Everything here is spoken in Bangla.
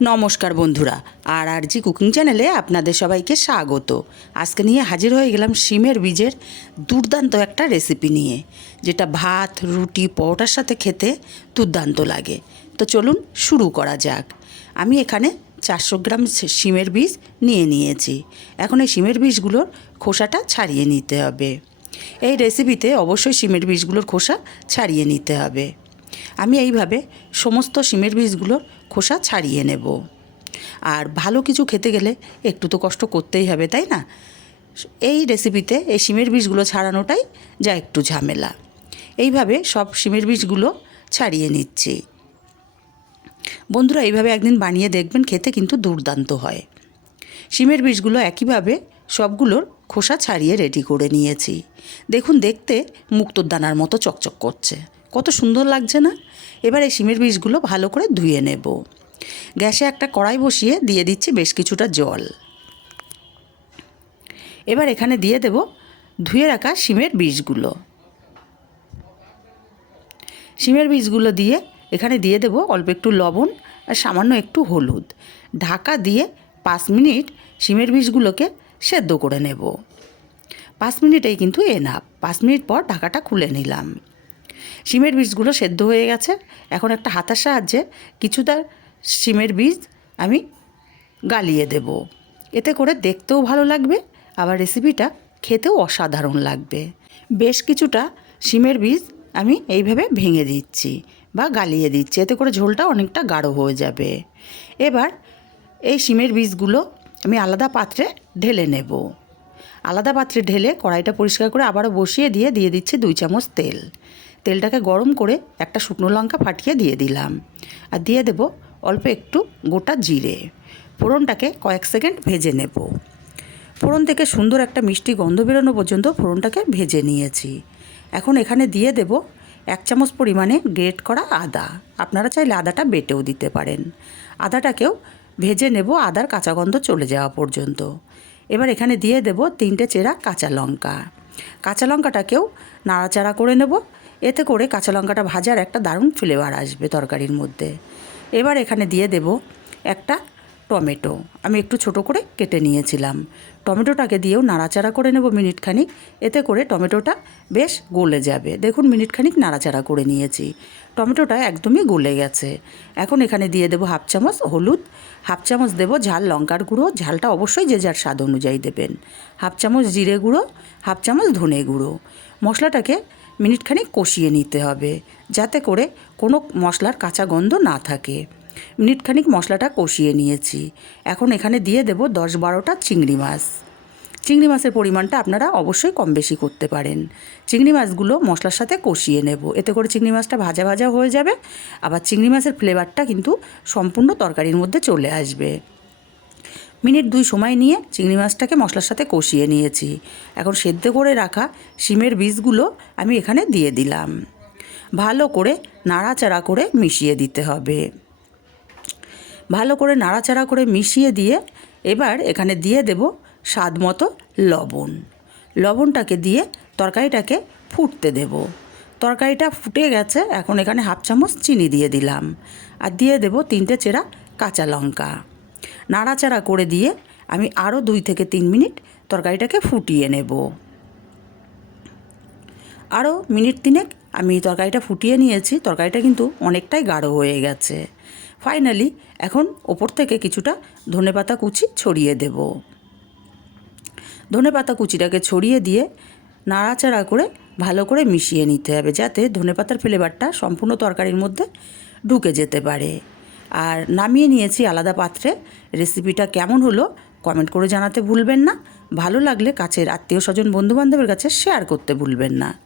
নমস্কার বন্ধুরা, আর আর জি কুকিং চ্যানেলে আপনাদের সবাইকে স্বাগত। আজকে নিয়ে হাজির হয়ে গেলাম শিমের বীজের দুর্দান্ত একটা রেসিপি নিয়ে, যেটা ভাত, রুটি, পরোটার সাথে খেতে দুর্দান্ত লাগে। তো চলুন শুরু করা যাক। আমি এখানে চারশো গ্রাম শিমের বীজ নিয়ে নিয়েছি। এখন এই শিমের বীজগুলোর খোসাটা ছাড়িয়ে নিতে হবে। এই রেসিপিতে অবশ্যই শিমের বীজগুলোর খোসা ছাড়িয়ে নিতে হবে। আমি এইভাবে সমস্ত শিমের বীজগুলোর খোসা ছাড়িয়ে নেব। আর ভালো কিছু খেতে গেলে একটু তো কষ্ট করতেই হবে, তাই না? এই রেসিপিতে এই শিমের বীজগুলো ছাড়ানোটাই যা একটু ঝামেলা। এইভাবে সব শিমের বীজগুলো ছাড়িয়ে নিচ্ছি। বন্ধুরা, এইভাবে একদিন বানিয়ে দেখবেন, খেতে কিন্তু দুর্দান্ত হয়। শিমের বীজগুলো একইভাবে সবগুলোর খোসা ছাড়িয়ে রেডি করে নিয়েছি। দেখুন, দেখতে মুক্তোর দানার মতো চকচক করছে। কত সুন্দর লাগছে না? এবার এই শিমের বীজগুলো ভালো করে ধুয়ে নেব। গ্যাসে একটা কড়াই বসিয়ে দিয়ে দিচ্ছি বেশ কিছুটা জল। এবার এখানে দিয়ে দেব ধুয়ে রাখা শিমের বীজগুলো। শিমের বীজগুলো দিয়ে এখানে দিয়ে দেব অল্প একটু লবণ আর সামান্য একটু হলুদ। ঢাকা দিয়ে পাঁচ মিনিট শিমের বীজগুলোকে সেদ্ধ করে নেব। পাঁচ মিনিটেই কিন্তু এনাফ। পাঁচ মিনিট পর ঢাকাটা খুলে নিলাম। শিমের বীজগুলো সেদ্ধ হয়ে গেছে। এখন একটা হাতার সাহায্যে কিছুটা শিমের বীজ আমি গালিয়ে দেব। এতে করে দেখতেও ভালো লাগবে, আবার রেসিপিটা খেতেও অসাধারণ লাগবে। বেশ কিছুটা শিমের বীজ আমি এইভাবে ভেঙে দিচ্ছি বা গালিয়ে দিচ্ছি, এতে করে ঝোলটা অনেকটা গাঢ় হয়ে যাবে। এবার এই শিমের বীজগুলো আমি আলাদা পাত্রে ঢেলে নেব। আলাদা পাত্রে ঢেলে কড়াইটা পরিষ্কার করে আবারও বসিয়ে দিয়ে দিয়ে দিচ্ছি দুই চামচ তেল। তেলটাকে গরম করে একটা শুকনো লঙ্কা ফাটিয়ে দিয়ে দিলাম। আর দিয়ে দেব অল্প একটু গোটা জিরে। ফোড়নটাকে কয়েক সেকেন্ড ভেজে নেব। ফোড়ন থেকে সুন্দর একটা মিষ্টি গন্ধ বেরোনো পর্যন্ত ফোড়নটাকে ভেজে নিয়েছি। এখন এখানে দিয়ে দেব এক চামচ পরিমাণে গ্রেট করা আদা। আপনারা চাইলে আদাটা বেটেও দিতে পারেন। আদাটাকেও ভেজে নেব আদার কাঁচা গন্ধ চলে যাওয়া পর্যন্ত। এবার এখানে দিয়ে দেব তিনটে চেরা কাঁচা লঙ্কা। কাঁচা লঙ্কাটাকেও নাড়াচাড়া করে নেব। এতে করে কাঁচা লঙ্কাটা ভাজার একটা দারুণ ফ্লেভার আসবে তরকারির মধ্যে। এবার এখানে দিয়ে দেব একটা টমেটো। আমি একটু ছোট করে কেটে নিয়েছিলাম। টমেটোটাকে দিয়েও নাড়াচাড়া করে নেব মিনিটখানিক। এতে করে টমেটোটা বেশ গলে যাবে। দেখুন, মিনিটখানিক নাড়াচাড়া করে নিয়েছি। টমেটোটা একদমই গলে গেছে। এখন এখানে দিয়ে দেবো হাফ চামচ হলুদ। হাফ চামচ দেবো ঝাল লঙ্কার গুঁড়ো। ঝালটা অবশ্যই যে যার স্বাদ অনুযায়ী দেবেন। হাফ চামচ জিরে গুঁড়ো। হাফ চামচ ধনে গুঁড়ো। মশলাটাকে মিনিটখানিক কষিয়ে নিতে হবে, যাতে করে কোনো মশলার কাঁচা গন্ধ না থাকে। মিনিটখানিক মশলাটা কষিয়ে নিয়েছি। এখন এখানে দিয়ে দেব দশ বারোটা চিংড়ি মাছ। চিংড়ি মাছের পরিমাণটা আপনারা অবশ্যই কম বেশি করতে পারেন। চিংড়ি মাছগুলো মশলার সাথে কষিয়ে নেব। এতে করে চিংড়ি মাছটা ভাজা ভাজা হয়ে যাবে। আবার চিংড়ি মাছের ফ্লেভারটা কিন্তু সম্পূর্ণ তরকারির মধ্যে চলে আসবে। মিনিট দুই সময় নিয়ে চিংড়ি মাছটাকে মশলার সাথে কষিয়ে নিয়েছি। এখন সেদ্ধ করে রাখা শিমের বীজগুলো আমি এখানে দিয়ে দিলাম। ভালো করে নাড়াচাড়া করে মিশিয়ে দিতে হবে। ভালো করে নাড়াচাড়া করে মিশিয়ে দিয়ে এবার এখানে দিয়ে দেব স্বাদ মতো লবণ। লবণটাকে দিয়ে তরকারিটাকে ফুটতে দেব। তরকারিটা ফুটে গেছে, এখন এখানে হাফ চামচ চিনি দিয়ে দিলাম। আর দিয়ে দেব তিনটে চেরা কাঁচা লঙ্কা। নাড়াচাড়া করে দিয়ে আমি আরও দুই থেকে তিন মিনিট তরকারিটাকে ফুটিয়ে নেব। আরও মিনিট তিনেক আমি তরকারিটা ফুটিয়ে নিয়েছি, তরকারিটা কিন্তু অনেকটাই গাঢ় হয়ে গেছে। ফাইনালি এখন ওপর থেকে কিছুটা ধনেপাতা কুচি ছড়িয়ে দেব। ধনেপাতা কুচিটাকে ছড়িয়ে দিয়ে নাড়াচাড়া করে ভালো করে মিশিয়ে নিতে হবে যাতে ধনেপাতার ফ্লেভারটা সম্পূর্ণ তরকারির মধ্যে ঢুকে যেতে পারে। আর নামিয়ে নিয়েছি আলাদা পাত্রে। রেসিপিটা কেমন হলো কমেন্ট করে জানাতে ভুলবেন না। ভালো লাগলে কাছের আত্মীয় স্বজন বন্ধুবান্ধবের কাছে শেয়ার করতে ভুলবেন না।